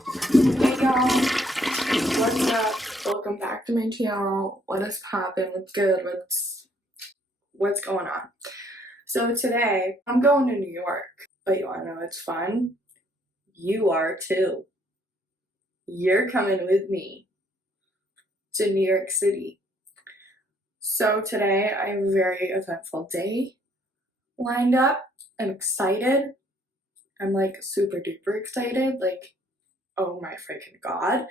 Hey y'all, what's up? Welcome back to my channel. What is poppin'? What's good? What's going on? So today I'm going to New York, but you wanna know what's fun? You are too. You're coming with me to New York City. So today I have a very eventful day lined up. I'm excited. I'm like super duper excited. Like, oh my freaking god.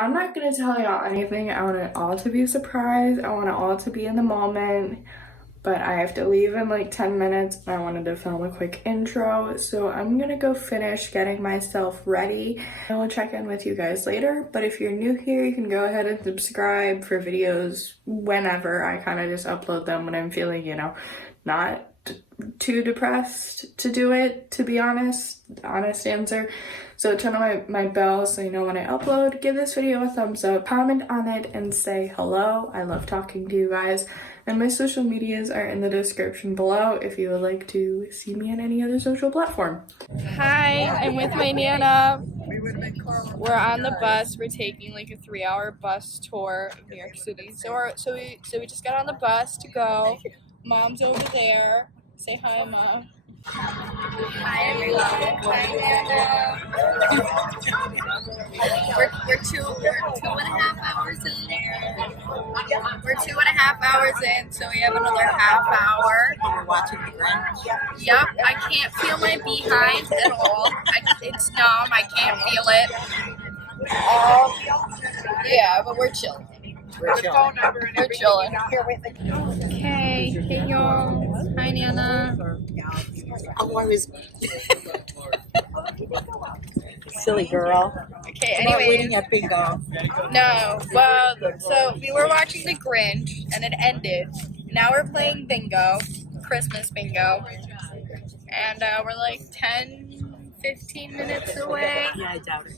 I'm not gonna tell y'all anything. I want it all to be a surprise. I want it all to be in the moment. But I have to leave in like 10 minutes and I wanted to film a quick intro. So I'm gonna go finish getting myself ready. I will check in with you guys later. But if you're new here, you can go ahead and subscribe for videos whenever. I kind of just upload them when I'm feeling, not too depressed to do it, to be honest. Honest answer. So turn on my bell so you know when I upload. Give this video a thumbs up, comment on it, and say hello. I love talking to you guys. And my social medias are in the description below if you would like to see me on any other social platform. Hi, I'm with my Nana. We're on the bus. We're taking like a 3-hour bus tour of New York City. So we just got on the bus to go. Mom's over there. Say hi, Mom. Hi, everyone. Hi, Nana. We're 2.5 hours in. We're 2.5 hours in, so we have another half hour. We're watching the Grinch. Yep, I can't feel my behind at all. It's numb. I can't feel it. Yeah, but we're chilling. We're chilling. Okay, hey y'all. Hi, Nana. Silly girl. Okay, Not anyway. waiting at bingo. No, well, so we were watching The Grinch, and it ended. Now we're playing bingo, Christmas bingo, and we're like 10-15 minutes away. Yeah, I doubt it.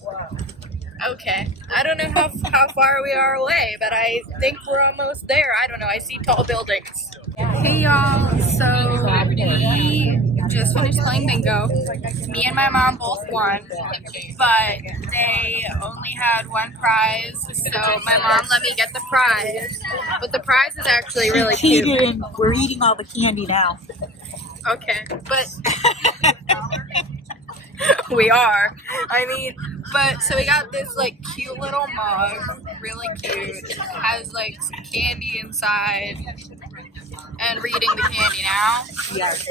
Okay, I don't know how far we are away, but I think we're almost there. I don't know, I see tall buildings. Hey y'all, so we just finished playing bingo. Me and my mom both won, but they only had one prize, so my mom let me get the prize. But the prize is actually really cute. And we're eating all the candy now. Okay, but we are. I mean, but so we got this like cute little mug, really cute. It has like some candy inside, and we're eating the candy now. Yes.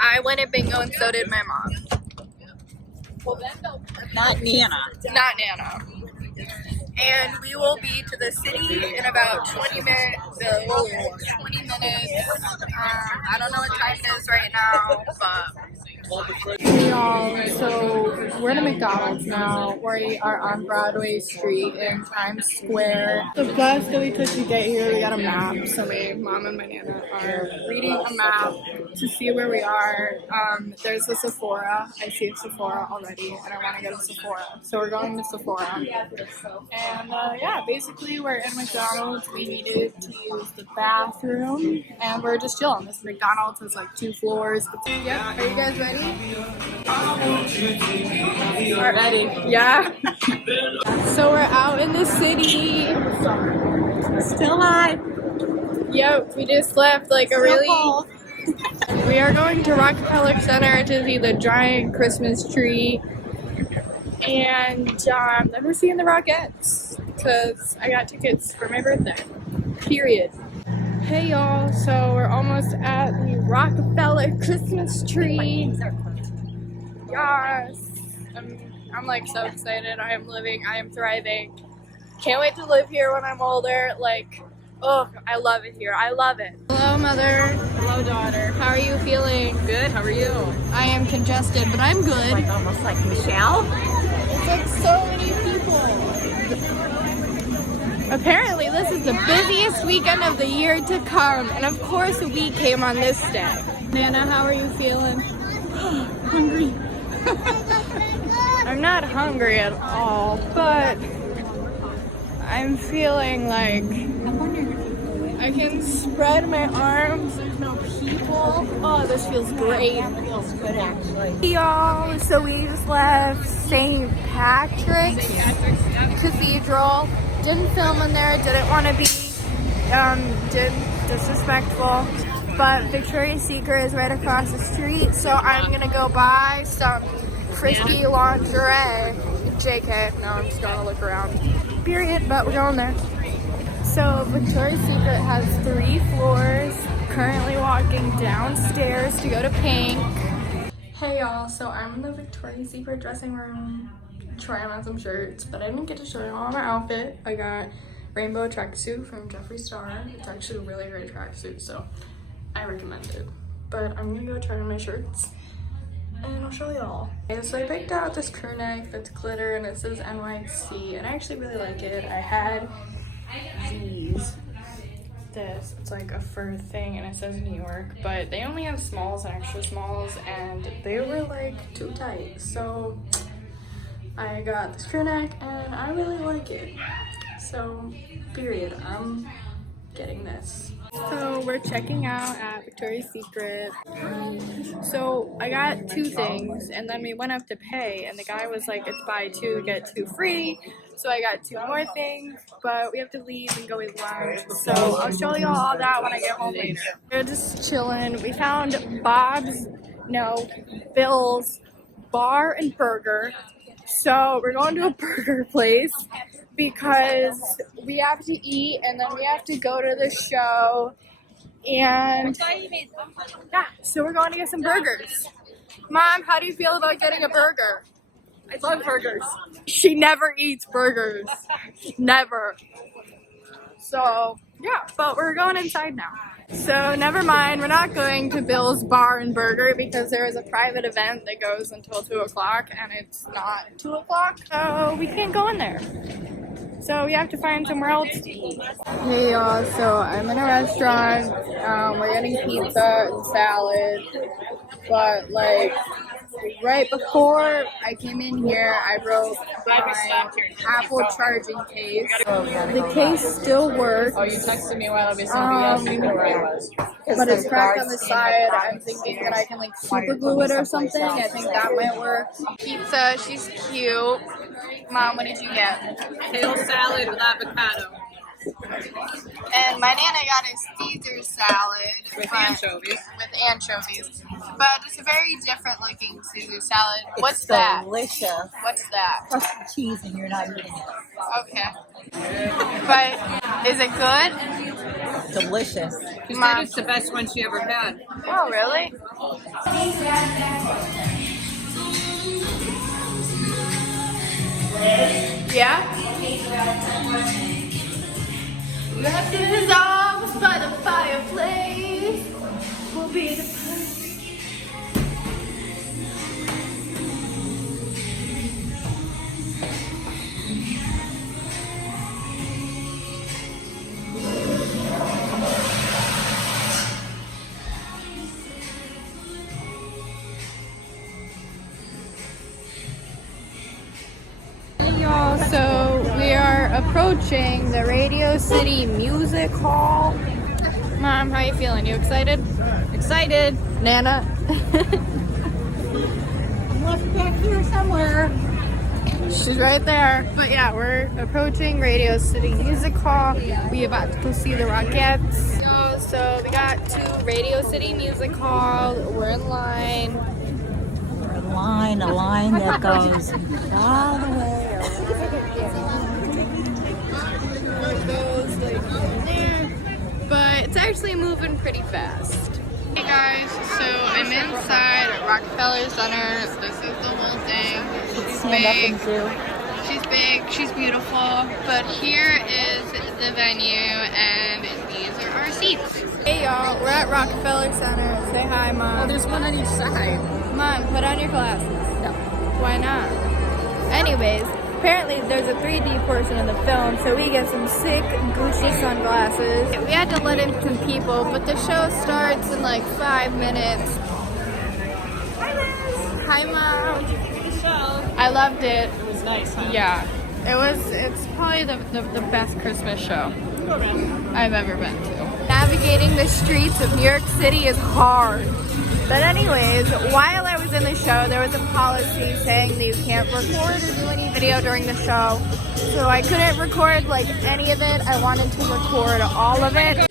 I went at bingo and so did my mom. Not Nana. Not Nana. And we will be to the city in about 20 minutes. I don't know what time it is right now, but hey y'all, so we're at a McDonald's now. We are on Broadway Street in Times Square. The bus that we took to get here, we got a map. So my mom and my Nana are reading a map to see where we are. There's a Sephora. I see a Sephora already, and I want to get a Sephora. So we're going to Sephora. And yeah, basically we're in McDonald's. We needed to use the bathroom, and we're just chilling. This McDonald's has like 2 floors. Yep. Are you guys ready? Ready. Yeah. So we're out in the city. Still live. Yep. We just left like a really. We are going to Rockefeller Center to see the giant Christmas tree. And then we're seeing the Rockettes because I got tickets for my birthday. Period. Hey y'all, so we're almost at the Rockefeller Christmas tree. Yes. I'm like so excited. I am living, I am thriving. Can't wait to live here when I'm older. Like, oh, I love it here. I love it. Hello, mother. Hello, daughter. How are you feeling? Good. How are you? I am congested, but I'm good. Like almost like Michelle. It's like so many people. Apparently, this is the busiest weekend of the year to come, and of course, we came on this day. Nana, how are you feeling? Hungry. I'm not hungry at all, but I'm feeling like I can spread my arms. There's no people. Oh, this feels great. That feels good, actually. Hey y'all, so we just left St. Patrick's Cathedral. Didn't film in there, didn't want to be disrespectful. But Victoria's Secret is right across the street, so I'm gonna go buy some frisky lingerie. JK, no, I'm just gonna look around. Period, but we're going there. So Victoria's Secret has 3 floors. Currently walking downstairs to go to Pink. Hey y'all, so I'm in the Victoria's Secret dressing room trying on some shirts, but I didn't get to show you all my outfit. I got rainbow tracksuit from Jeffree Star. It's actually a really great tracksuit, so I recommend it. But I'm gonna go try on my shirts and I'll show y'all. Okay, so I picked out this crew neck that's glitter and it says NYC, and I actually really like it. I had these. It's like a fur thing and it says New York, but they only have smalls and extra smalls and they were like too tight, so I got this crew neck and I really like it, so period, I'm getting this. So we're checking out at Victoria's Secret. So I got 2 things and then we went up to pay and the guy was like, it's buy 2 get 2 free. So I got 2 more things, but we have to leave and go eat lunch. So I'll show you all that when I get home later. We're just chilling. We found Bill's Bar and Burger. So we're going to a burger place because we have to eat and then we have to go to the show. And yeah, so we're going to get some burgers. Mom, how do you feel about getting a burger? I love burgers. She never eats burgers. Never. So, yeah, but we're going inside now. So, never mind. We're not going to Bill's Bar and Burger because there is a private event that goes until 2 o'clock and it's not 2 o'clock, so we can't go in there. So, we have to find somewhere else to eat. Hey, y'all. So, I'm in a restaurant. We're getting pizza and salad. But, like, right before I came in here, I broke my Apple charging case. The case still works. Oh, you texted me while I was asking where I was. But it's cracked on the side. I'm thinking that I can like super glue it or something. I think that might work. Pizza, she's cute. Mom, what did you get? Kale salad with avocado. And my nana got a Caesar salad With anchovies. But it's a very different looking Caesar salad. What's that? Delicious. What's that? Crusted cheese and you're not eating it. Okay. But is it good? Delicious. She said it's the best one she ever had. Oh, really? Yeah? Wrapped in his arms by the fireplace will be the y'all, so we are approaching the Radio City Music Hall. Mom, how you feeling? You excited? Excited. Nana? I'm left back here somewhere. She's right there. But yeah, we're approaching Radio City Music Hall. We about to go see the Rockettes. Yo, so we got to Radio City Music Hall. We're in line. A line that goes all the way Goes like there, but it's actually moving pretty fast. Hey guys, so I'm inside Rockefeller Center. This is the whole thing. She's big. She's big. She's beautiful. But here is the venue, and these are our seats. Hey y'all, we're at Rockefeller Center. Say hi, Mom. Oh, there's one on each side. Mom, put on your glasses. No. Why not? Anyways, apparently there's a 3D portion of the film, so we get some sick Gucci sunglasses. We had to let in some people, but the show starts in like 5 minutes. Hi, Liz. Hi, Mom. The show. I loved it. It was nice, huh? Yeah. It's probably the best Christmas show I've ever been to. Navigating the streets of New York City is hard. But anyways, while I was in the show, there was a policy saying that you can't record or do any video during the show. So I couldn't record like any of it. I wanted to record all of it.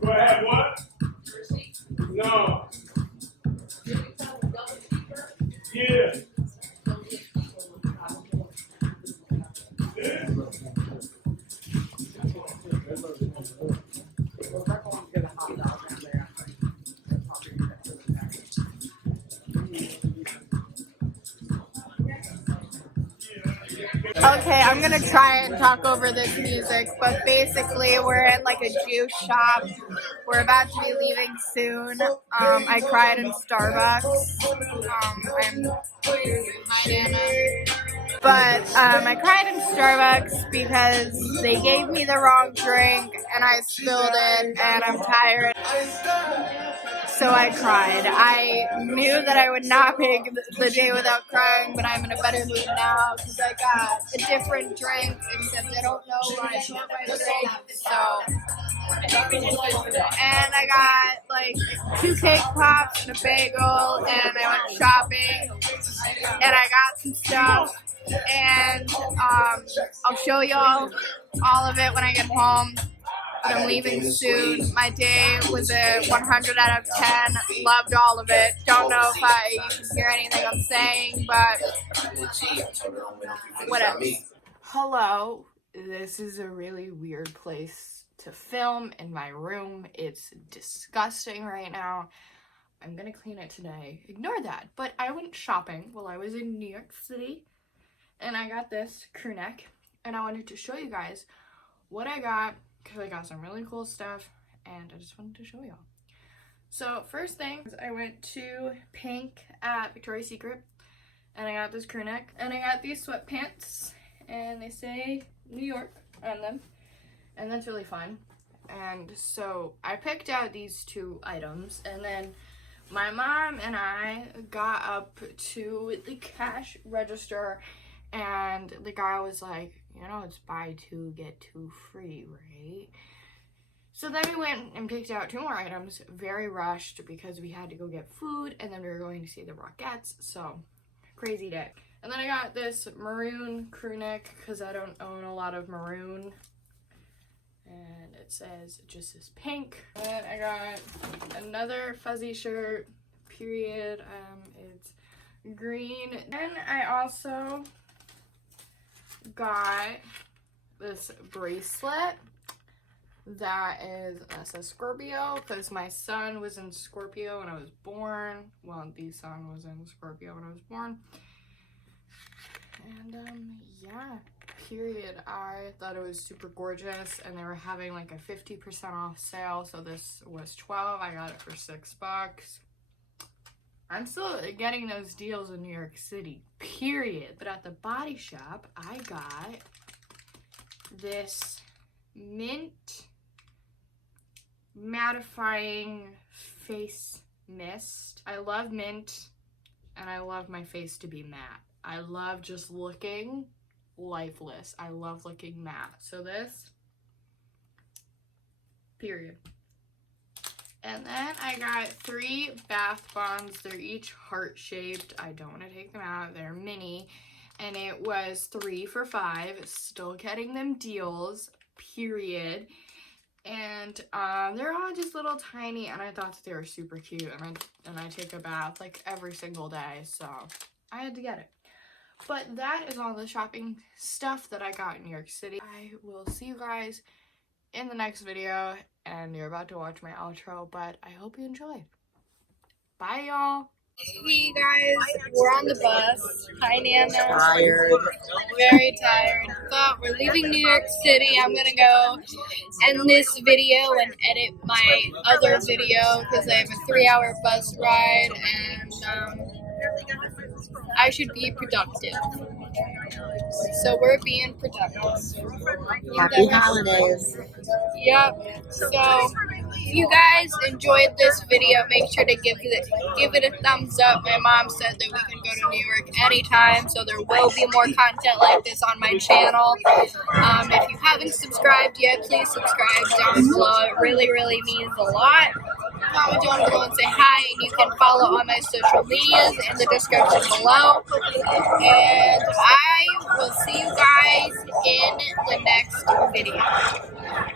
Do I have what? No. Yeah. Okay, I'm gonna try and talk over this music, but basically we're in like a juice shop. We're about to be leaving soon. I cried in Starbucks. Hi, Nana. But I cried in Starbucks because they gave me the wrong drink and I spilled it and I'm tired. So I cried. I knew that I would not make the day without crying, but I'm in a better mood now because I got a different drink, except I don't know why I put my drink. And I got like 2 cake pops and a bagel, and I went shopping, and I got some stuff, and I'll show y'all all of it when I get home. But I'm leaving soon. My day was a 100 out of 10. Loved all of it. Don't know if you can hear anything I'm saying, but whatever. Hello. This is a really weird place to film in my room. It's disgusting right now. I'm gonna clean it today. Ignore that. But I went shopping while I was in New York City, and I got this crew neck, and I wanted to show you guys what I got, because I got some really cool stuff, and I just wanted to show y'all. So first thing, I went to Pink at Victoria's Secret, and I got this crew neck, and I got these sweatpants, and they say New York on them, and that's really fun. And so I picked out these 2 items, and then my mom and I got up to the cash register, and the guy was like, You know, it's buy two, get two free, right? So then we went and picked out 2 more items, very rushed because we had to go get food and then we were going to see the Rockettes, so crazy day. And then I got this maroon crew neck because I don't own a lot of maroon. And it says just this pink. And I got another fuzzy shirt, period. It's green. Then I also got this bracelet that says Scorpio because my son was in Scorpio when I was born. Well, the sun was in Scorpio when I was born. And yeah, period. I thought it was super gorgeous, and they were having like a 50% off sale, so this was $12. I got it for $6. I'm still getting those deals in New York City, period. But at the Body Shop, I got this mint mattifying face mist. I love mint, and I love my face to be matte. I love just looking lifeless. I love looking matte. So this, period. And then I got 3 bath bombs. They're each heart-shaped. I don't want to take them out. They're mini. And it was 3 for $5. Still getting them deals, period. And they're all just little tiny, and I thought that they were super cute. And I take a bath like every single day, so I had to get it. But that is all the shopping stuff that I got in New York City. I will see you guys in the next video, and you're about to watch my outro, but I hope you enjoyed. Bye, y'all. Hey guys, we're on the bus. Hi, Nana. Tired. Very tired, but we're leaving New York City. I'm gonna go end this video and edit my other video because I have a 3-hour bus ride, and I should be productive. So we're being productive. Happy holidays. Yep. So if you guys enjoyed this video, make sure to give it a thumbs up. My mom said that we can go to New York anytime, so there will be more content like this on my channel. If you haven't subscribed yet, please subscribe down below. It really, really means a lot. Comment down below and say hi, and you can follow all my social medias in the description below. And I will see you guys in the next video.